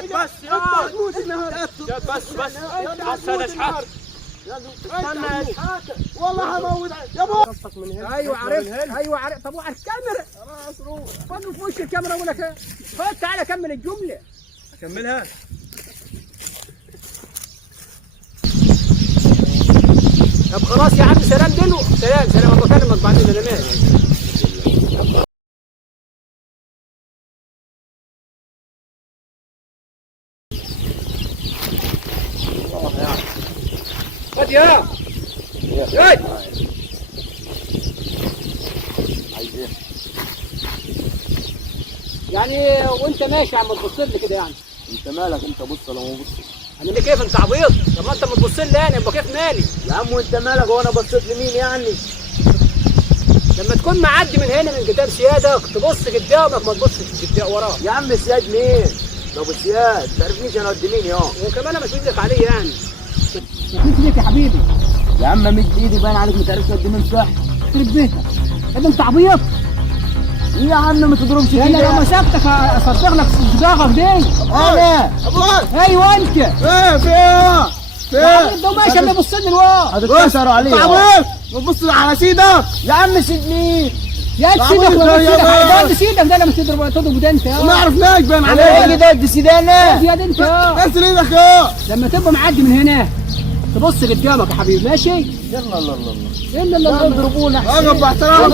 جد بس جد بس هذا شحات. استنى يا شحاتة والله هموت يا ابو. ايوه عرفت ايوه عرفت. طب وعلى الكاميرا خلاص روح فضل في وش الكاميرا اقول لك خد تعالى كمل الجمله. اكملها. طب خلاص يا عم سلام دلو. سلام ابو بكلمك بعدين انا ماشي. خد يا جاي يعني وانت ماشي عم تبص لي كده يعني. انت مالك انت بص لو ما بص. انا ليه كيف انت عبيط؟ طب ما انت بتبص لي يعني يبقى كيف مالي؟ يا عم وانت مالك وانا بصيت لمين يعني؟ لما تكون معدي من هنا من قدام سيادك تبص قدامك ما تبصش قدام وراك. يا عم سياد مين؟ ده ابو سياد ما تعرفنيش انا قد مين يا وكمان انا مش بدك عليه يعني. مفيش ليك يا حبيبي. يا عم مد ايدي باين عليك ما تعرفش قد مين صح. يخرب بيتك انت عبيط. ايه يا عم ما تضربش فيا. انا لو مسكتك اصدق لك صداقك دي. انا ابوي. ايوه انت. فين ده ماشي اللي يبص لي الواد. هتتكسروا عليه يا عم. بتبص على سيدك يا عم. سيد مين؟ يا سيدك ولا سيدك ده لما تضرب ده انت ما عرفناش باين عليك كده قد سيدانا. يا انت بس ايدك يا لما تبقى معدي من هنا تبص قدامك يا حبيبي ماشي. يلا الله يلا اضربونا احسن. انا باحترام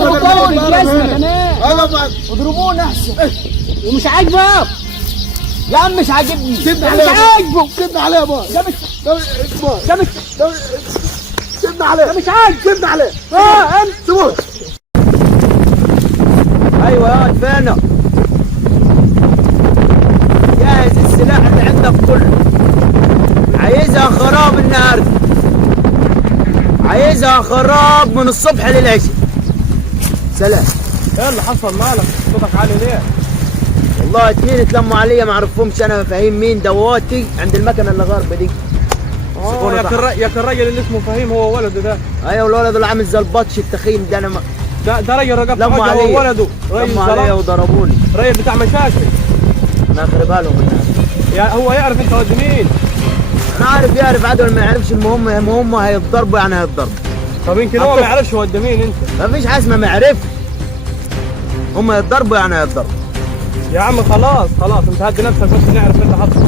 اضربونا احسن. ومش عاجبك يا عم مش عاجبني. سيبنا عليه. مش عاجبه. سيبنا عليه يا بابا. سيبنا عليه. ده مش عاجب. سيبنا عليه. انت سيبوه. ايوه يا فينا. جاهز السلاح اللي عندك كله. عايزها خراب النهارده. عايزها خراب من الصبح للعشاء. سلام. ايه اللي حصل مالك؟ صوتك عالي ليه؟ والله اتنين اتلموا عليا ما اعرفهمش انا فهيم مين دواتي عند المكنه اللي غاربه دي. يا الراجل اللي اسمه فهيم هو ولده ده. ايوه الولد اللي عامل زي البطش التخين ده. انا ما ده راجل رقبته لموا حاجه هو ولده. لموا عليا وضربوني. راجل بتاع مشاكل. انا اخربها لهم الناس. يا هو يعرف انت ود مين؟ انا عارف يعرف عدل ما يعرفش. المهم هيتضربوا يعني هيتضربوا. طب يمكن هو ما يعرفش ود مين انت. مفيش حاجه اسمها ما يعرفش. هم يتضربوا يعني هيتضربوا. يا عم خلاص انت هدي نفسك بس نعرف ايه اللي حصل.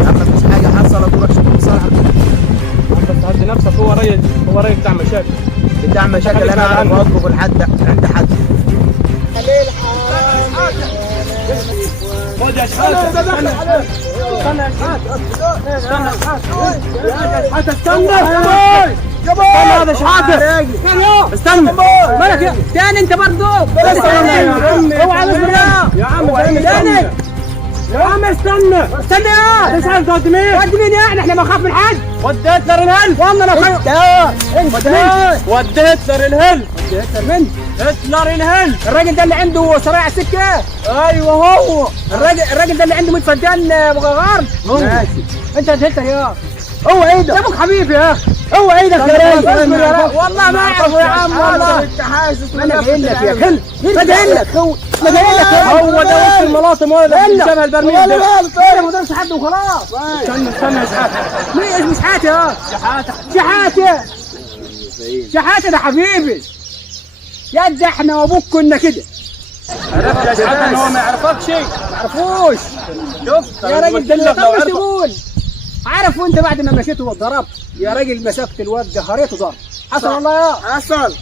يا عم مفيش حاجه حصلت وروح شوف المصالحه. انت هدي نفسك. هو راجل بتاع مشاكل. بتاع مشاكل انا اعرف اوقف لحد عند حد. خد يا شحاته. استنى يا شحاته. استنى هذا شحاته. استنى مالك يا تاني انت برضه. اوعى يا عم يا عم استنى يا مش عارف تودي مين يعني. احنا بنخاف من حد. وديت هتلر الهل والله لو وديت هتلر الهل. هتلر الهل. الراجل ده اللي عنده صراع السكه. ايوه هو الراجل ده اللي عنده 100 فدان بغار. ماشي انت هتلر يا هو ايه ده؟ ابوك حبيبي يا اخي. هو ايه ده يا راجل؟ والله ما اعرفه يا عم والله. انت حاسس ما انا جاي لك يا خل. ما جاي لك هو ده وسط الملاطم ولا شبه البرميل ده. انا ما ضربش حد وخلاص. استنى يا شحاته. مش حاتي يا شحاته ده حبيبي. يا ده احنا وابوك كنا كده. عرفت يا شحاته ان هو ما يعرفكش. ما يعرفوش. شفت يا راجل ده اللي طب تقول عارف. وانت بعد ما مشيت واتضربت يا راجل مسكت الواد ده هريته ضرب. حصل والله يا حصل.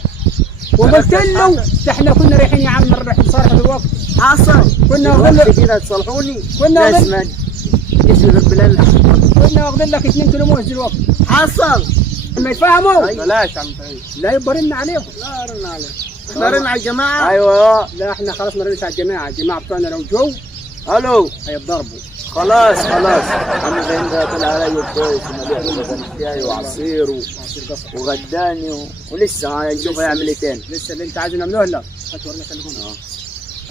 وقلت له احنا كنا رايحين يا عم نروح نصالح دلوقتي. حصل. كنا واخدين لك كده تصالحوني. كنا واخدين لك 2 كيلو موز دلوقتي. حصل. لما يتفهموا بلاش يا عم فهيم. لا يبقى رن عليهم. لا رن عليهم. احنا رن على الجماعه. ايوه لا احنا خلاص ما رنش على الجماعه بتوعنا لو جو الو هيتضربوا. خلاص عم فهيم ده طلع عليا كويس ومليان شاي وعصير وغداني ولسه هنشوف هيعمل ايه تاني. لسه اللي انت عايزه نعمله هلا. هات ورينا تليفون.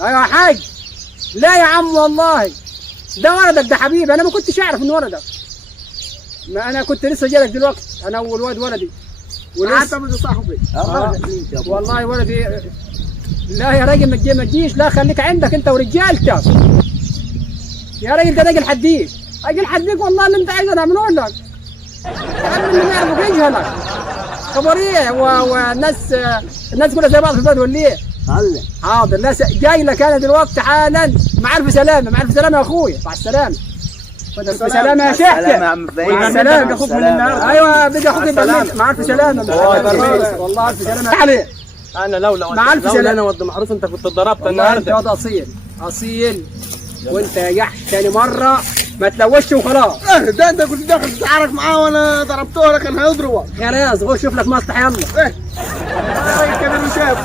ايوه يا حاج. لا يا عم والله ده ولدك ده حبيبي. انا ما كنتش اعرف ان ولدك. ما انا كنت لسه جايلك دلوقتي انا والواد ولدي. ولسه من صاحبي. والله ولدي. لا يا راجل ما تجيش. لا خليك عندك انت ورجالتك. يا راجل ده راجل حديد. اجي لحديك والله اللي انت عايزه نعمله لك. عم اللي ما يعرفك يجهلك. خبر ايه الناس كلها زي بعض في البلد ولا ايه؟ حاضر الناس جاي لك انا دلوقتي حالا. مع الف سلامه مع الف سلامه يا اخويا مع السلامه. الف سلامه يا شحته. سلام يا عم فهيم. مع السلامه. اخوك من النهارده. ايوه بدي اخوك يبلغ. مع الف سلامه. والله الف سلامه عليه. انا لولا انا ود معروف انت كنت اتضربت النهارده. انت واد اصيل اصيل. وانت يا جحش تاني مره ما تلوشش وخلاص. ده انت كنت داخل تتعارك معاه وانا ضربته لك كان هيضربك. خلاص غور شوف لك مصلحه يلا. كبير وشاف.